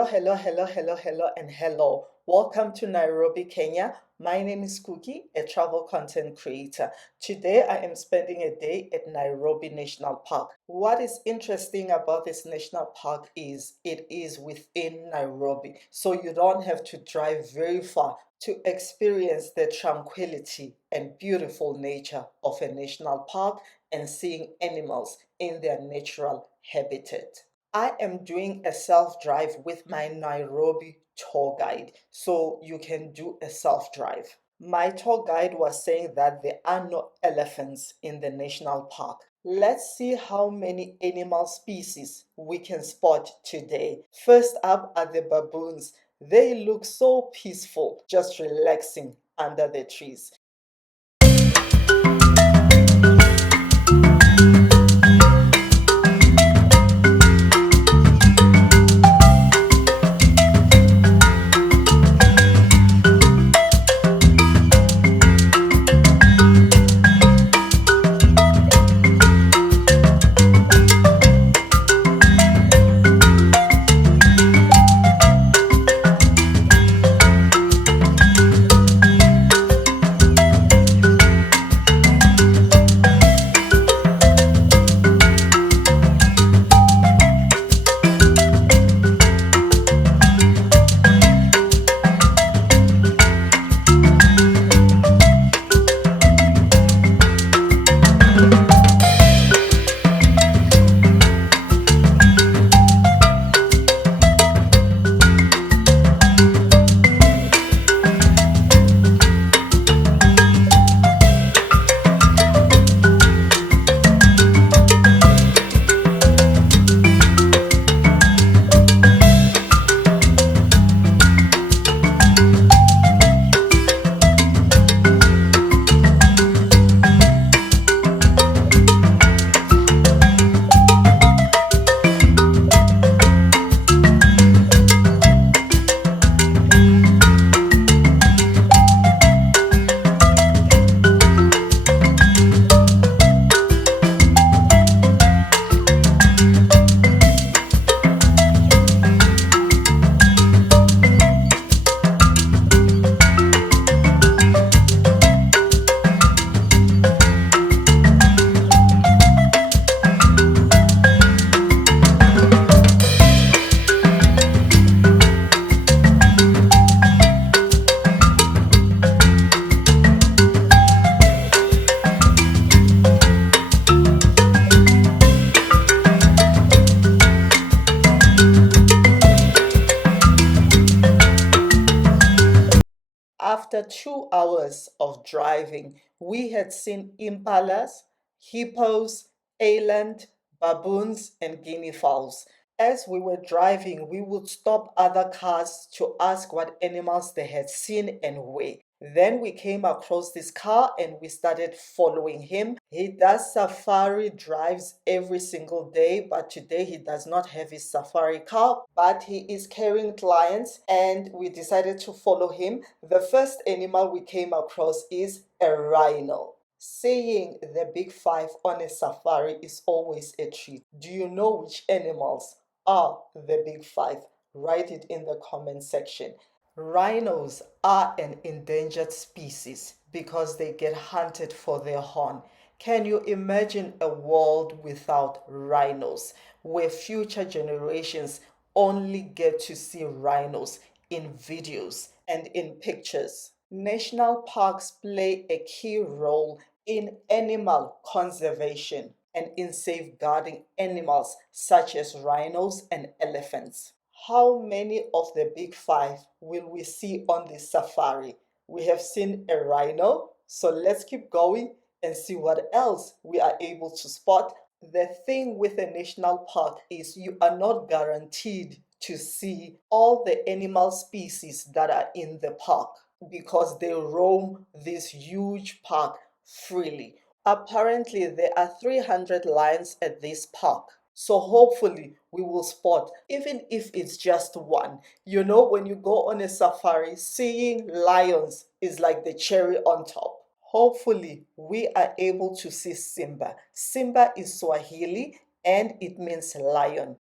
And hello. Welcome to Nairobi, Kenya. My name is Cookie, a travel content creator. Today, I am spending a day at Nairobi National Park. What is interesting about this national park is it is within Nairobi, so you don't have to drive very far to experience the tranquility and beautiful nature of a national park and seeing animals in their natural habitat. I am doing a self drive with my Nairobi tour guide, so you can do a self drive. My tour guide was saying that there are no elephants in the national park. Let's see how many animal species we can spot today. First up are the baboons. They look so peaceful, just relaxing under the trees. After 2 hours of driving, we had seen impalas, hippos, eland, baboons, and guinea fowls. As we were driving, we would stop other cars to ask what animals they had seen and where. Then we came across this car and we started following him. He does safari drives every single day, but today he does not have his safari car, but he is carrying clients and we decided to follow him. The first animal we came across is a rhino. Seeing the big five on a safari is always a treat. Do you know which animals are the big five? Write it in the comment section. Rhinos are an endangered species because they get hunted for their horn. Can you imagine a world without rhinos, where future generations only get to see rhinos in videos and in pictures? National parks play a key role in animal conservation and in safeguarding animals such as rhinos and elephants. How many of the big five will we see on this safari? We have seen a rhino, so let's keep going and see what else we are able to spot. The thing with a national park is you are not guaranteed to see all the animal species that are in the park because they roam this huge park freely. Apparently, there are 300 lions at this park. So hopefully we will spot, even if it's just one. You know, when you go on a safari, seeing lions is like the cherry on top. Hopefully we are able to see Simba. Simba is Swahili and it means lion.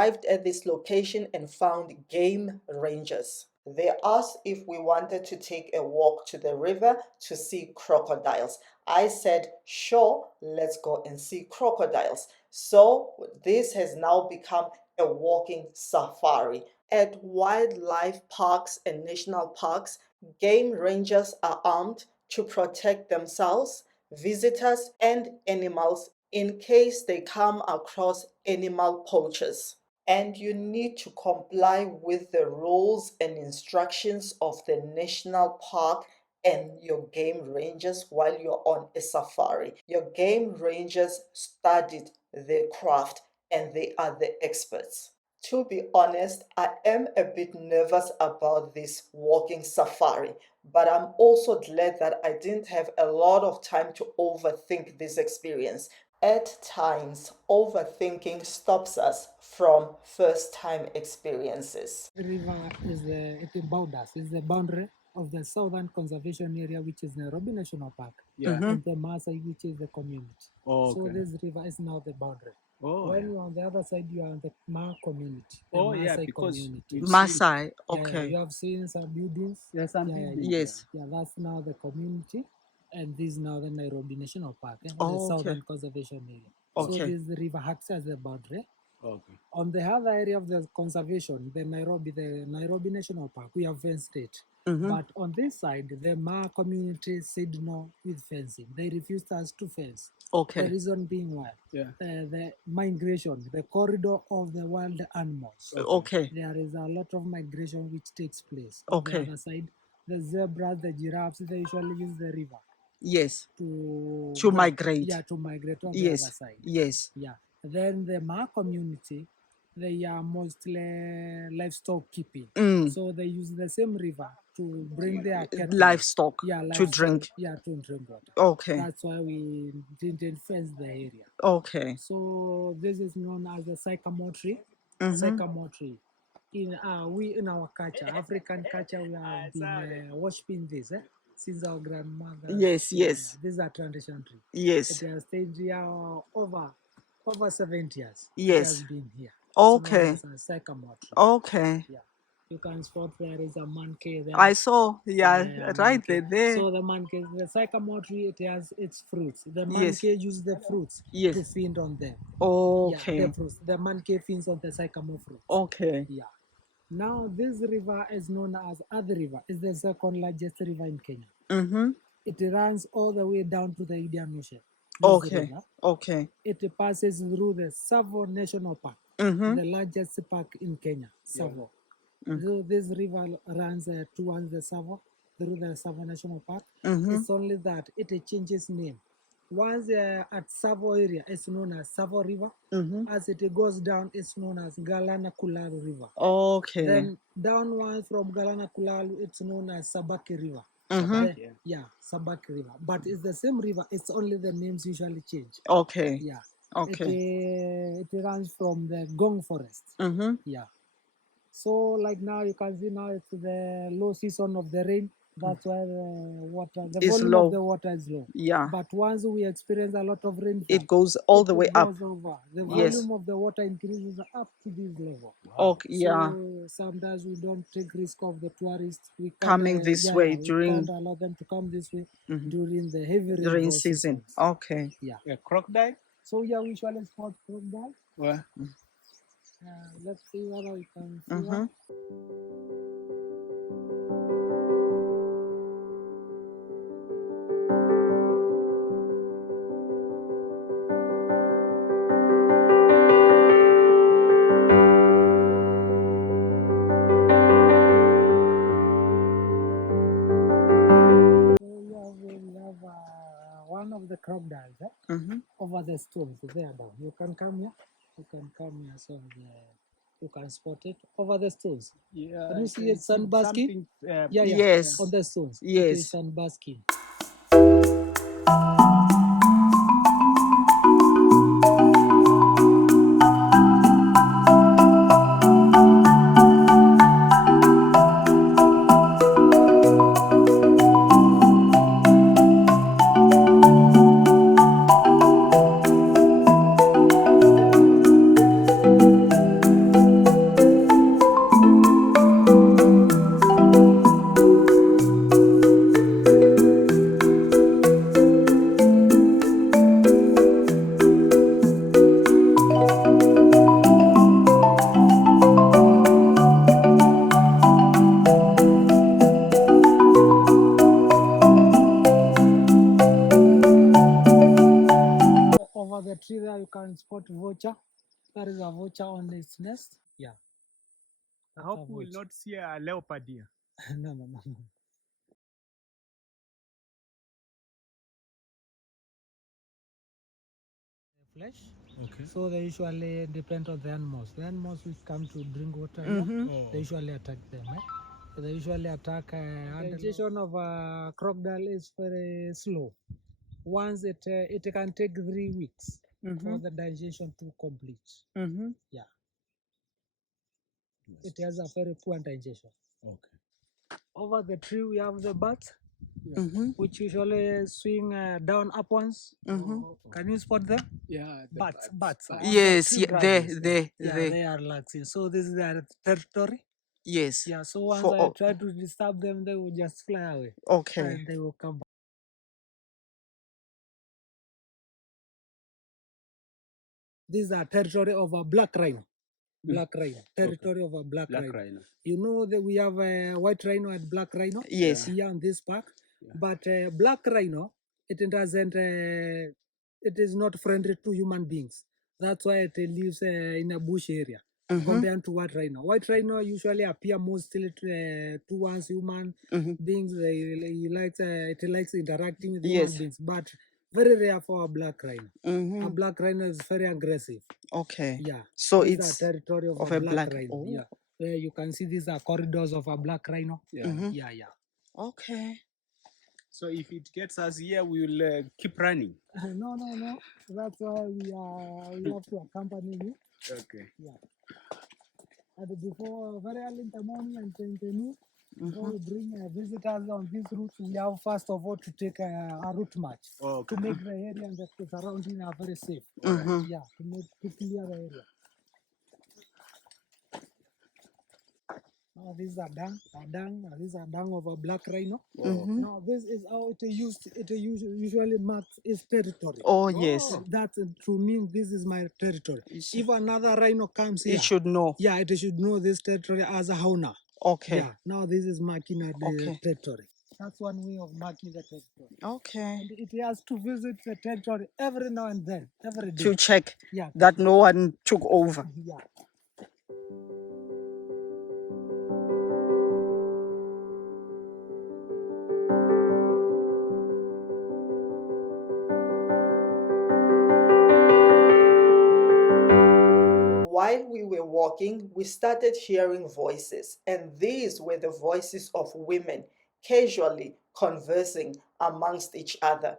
arrived at this location and found game rangers. They asked if we wanted to take a walk to the river to see crocodiles. I said, sure, let's go and see crocodiles. So this has now become a walking safari. At wildlife parks and national parks, game rangers are armed to protect themselves, visitors, and animals in case they come across animal poachers. And you need to comply with the rules and instructions of the national park and your game rangers while you're on a safari. Your game rangers studied their craft and they are the experts. To be honest, I am a bit nervous about this walking safari, but I'm also glad that I didn't have a lot of time to overthink this experience. At times, overthinking stops us from first time experiences. The river is it borders, is the boundary of the Southern Conservation Area, which is Nairobi National Park, and the Maasai, which is the community. So this river is now the boundary. When you're on the other side, you are in the Ma community. The Maasai community. Maasai, You have seen some buildings. Yes, some buildings. Yes. Yeah, that's now the community, and this is now the Nairobi National Park, the Southern Conservation Area. So this river acts as a boundary. On the other area of the conservation, the Nairobi National Park, we have fenced it. But on this side, the Ma community said no with fencing. They refused us to fence. The reason being why? The migration, the corridor of the wild animals. There is a lot of migration which takes place. On the other side, the zebras, the giraffes, they usually use the river. Yes. To migrate. Yeah, to migrate on the other side. Yes. Yeah. Then the Ma community, they are mostly livestock keeping. So they use the same river to bring their cattle. Livestock to drink. Yeah, to drink water. That's why we didn't fence the area. So this is known as the sycamore tree. Sycamore tree. In our culture, African culture, we have been worshiping this since our grandmother. Yes. This is a tradition tree. Yes. It has stayed here over 70 years. Yes. It has been here. It's known as a sycamore tree. Yeah. You can spot there is a monkey there. I saw, right there. So the monkey, the sycamore tree, it has its fruits. The monkey use the fruits to feed on them. Yeah, the fruits. The monkey feeds on the sycamore fruits. Yeah. Now this river is known as Athi River. It's the second largest river in Kenya. It runs all the way down to the Indian Ocean. It passes through the Tsavo National Park, the largest park in Kenya, Tsavo. So this river runs towards the Tsavo, through the Tsavo National Park. It's only that it changes name. Once at Tsavo area, it's known as Tsavo River. As it goes down, it's known as Galana Kulalu River. Then downwards from Galana Kulalu, it's known as Sabaki River. Sabaki River. But it's the same river. It's only the names usually change. It runs from the Gong Forest. Yeah. So like now you can see now it's the low season of the rain. That's why the volume of the water is low. Yeah. But once we experience a lot of rainfall, it goes all the way up. The volume of the water increases up to this level. So sometimes we don't take risk of the tourists coming this way during. We can't allow them to come this way during the heavy rain season. Yeah. Crocodile. So we usually spot crocodile. Well. Let's see whether we can see one. One of the crocodiles over the stones there down. You can come here. So you can spot it over the stones. Yeah. Can you see it sunbasking? Yes. On the stones. Yes. It is sunbasking. over the tree there you can spot vulture. That is a vulture on its nest. Yeah. I hope we will not see a leopard here. No. Flesh. Okay. So they usually depend on the animals. The animals which come to drink water here, they usually attack them. They usually attack. The digestion of a crocodile is very slow. Once it can take 3 weeks for the digestion to complete. Yeah. It has a very poor digestion. Okay. Over the tree we have the bats, which usually swing down upwards. Can you spot them? Yeah. Bats. Yes, The they. they are relaxing. So this is their territory. Yes. Yeah. So once I try to disturb them, they will just fly away. Okay. And they will come back. This is a territory of a black rhino. Black rhino. Territory of a black rhino. You know that we have a white rhino and black rhino. Yes. Here in this park. Yeah. But black rhino, it doesn't. It is not friendly to human beings. That's why it lives in a bush area. Compared to white rhino. White rhino usually appear mostly towards human beings. It likes interacting with human beings, but very rare for a black rhino. A black rhino is very aggressive. Okay. Yeah. So these it's are territory of a black rhino. Oh. Yeah. Where you can see these are corridors of a black rhino. Yeah. Yeah. Okay. So if it gets us here, we will keep running. No. That's why we have to accompany you. Okay. Yeah. And before very early in the morning and in the noon, before we bring visitors on this route, we have first of all to take a route march to make the area and the surrounding are very safe. Yeah, to clear the area. Now this is a dung. This is a dung of a black rhino. Now this is how it used. It usually marks its territory. Oh yes. That to mean this is my territory. If another rhino comes here, it should know. Yeah, it should know this territory as a owner. Okay. Yeah. Now this is marking the territory. That's one way of marking the territory. Okay. And it has to visit the territory every now and then, every day. To check Yeah. that no one took over. Yeah. While we were walking, we started hearing voices, and these were the voices of women casually conversing amongst each other.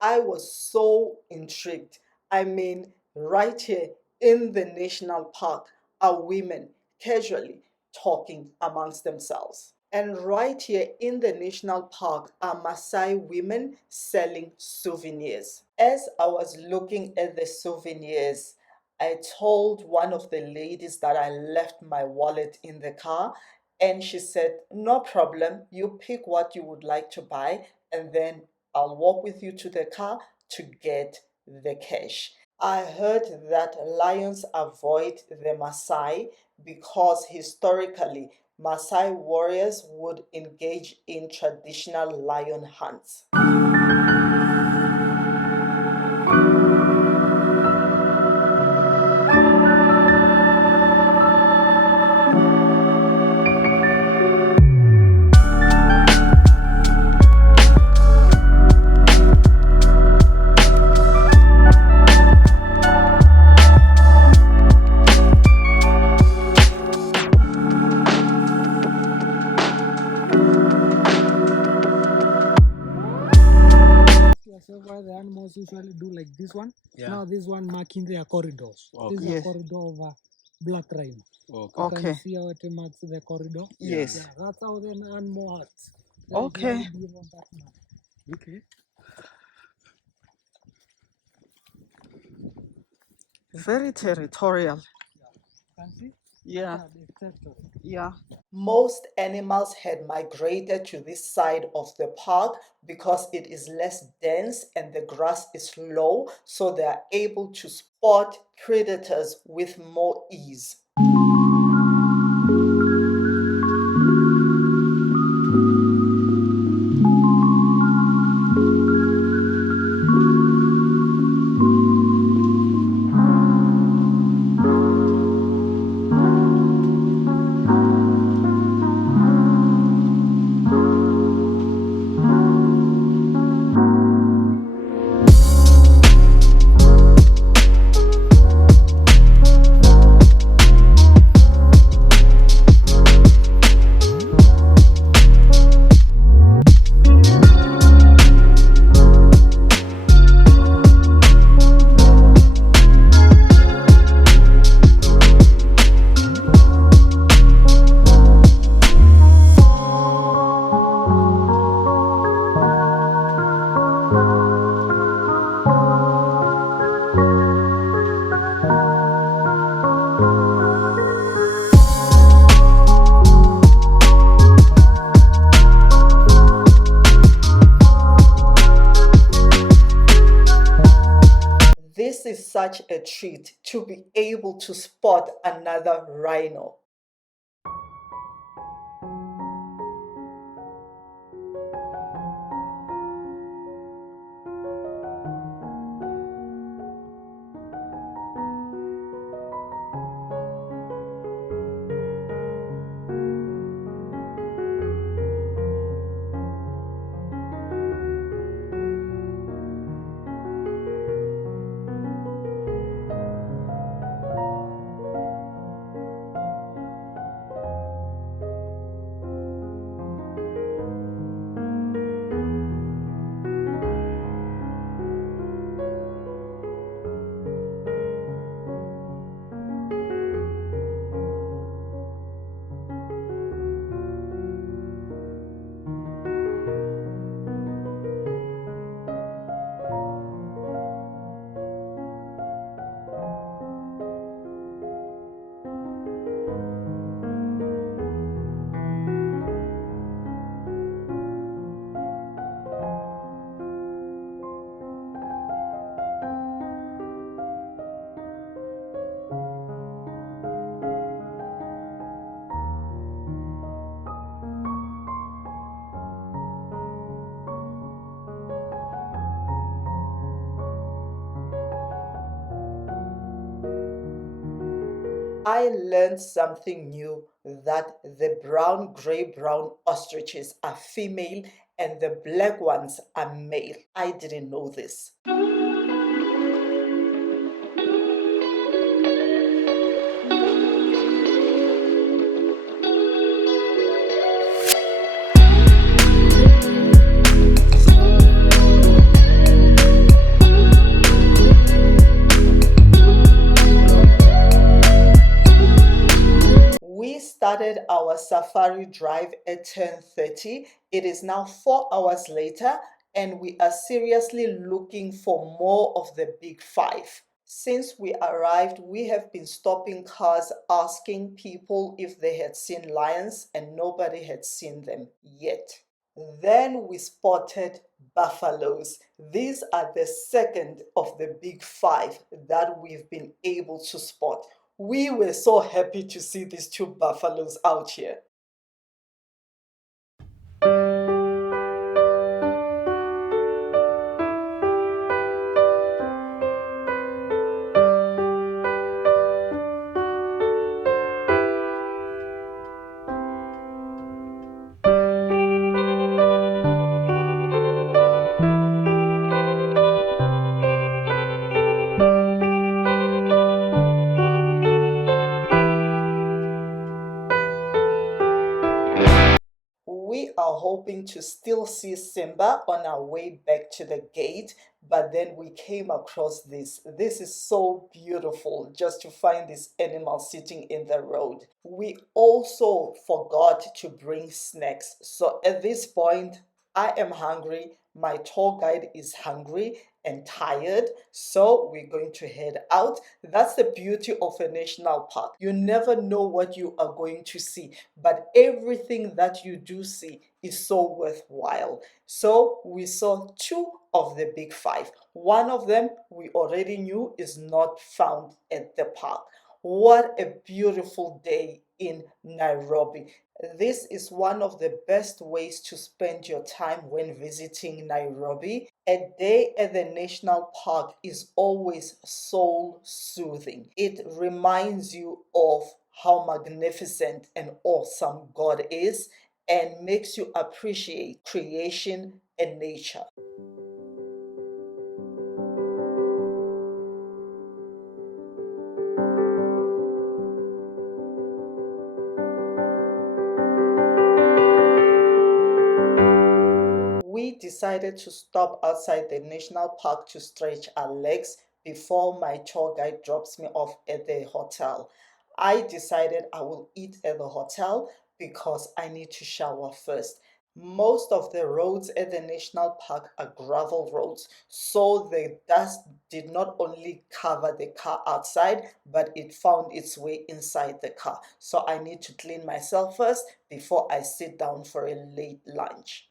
I was so intrigued. I mean, right here in the national park are women casually talking amongst themselves. And right here in the national park are Maasai women selling souvenirs. As I was looking at the souvenirs, I told one of the ladies that I left my wallet in the car, and she said, "No problem, you pick what you would like to buy, and then I'll walk with you to the car to get the cash." I heard that lions avoid the Maasai because historically, Maasai warriors would engage in traditional lion hunts. So why the animals usually do like this one. Yeah. Now this one marking their corridors. Okay. This is a corridor of a black rhino. Okay. You can see how it marks the corridor. Yes. Yeah, that's how the animal acts. Okay. Okay. Very territorial. Can see? Yeah. The territory. Yeah. Most animals had migrated to this side of the park because it is less dense and the grass is low, so they are able to spot predators with more ease. This is such a treat to be able to spot another rhino. I learned something new, that the gray brown ostriches are female and the black ones are male. I didn't know this. We started our safari drive at 10:30. It is now 4 hours later, and we are seriously looking for more of the big five. Since we arrived, we have been stopping cars asking people if they had seen lions, and nobody had seen them yet. Then we spotted buffaloes. These are the second of the big five that we've been able to spot. We were so happy to see these two buffaloes out here. We are hoping to still see Simba on our way back to the gate, but then we came across this. This is so beautiful just to find this animal sitting in the road. We also forgot to bring snacks. So at this point, I am hungry, my tour guide is hungry and tired, so we're going to head out. That's the beauty of a national park. You never know what you are going to see, but everything that you do see is so worthwhile. So we saw two of the big five. One of them we already knew is not found at the park. What a beautiful day in Nairobi. This is one of the best ways to spend your time when visiting Nairobi. A day at the national park is always soul soothing. It reminds you of how magnificent and awesome God is and makes you appreciate creation and nature. We decided to stop outside the national park to stretch our legs before my tour guide drops me off at the hotel. I decided I will eat at the hotel because I need to shower first. Most of the roads at the national park are gravel roads, so the dust did not only cover the car outside, but it found its way inside the car. So I need to clean myself first before I sit down for a late lunch.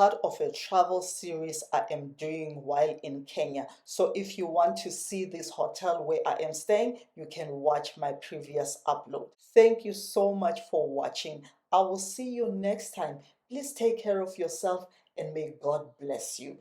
part of a travel series I am doing while in Kenya. So if you want to see this hotel where I am staying, you can watch my previous upload. Thank you so much for watching. I will see you next time. Please take care of yourself and may God bless you.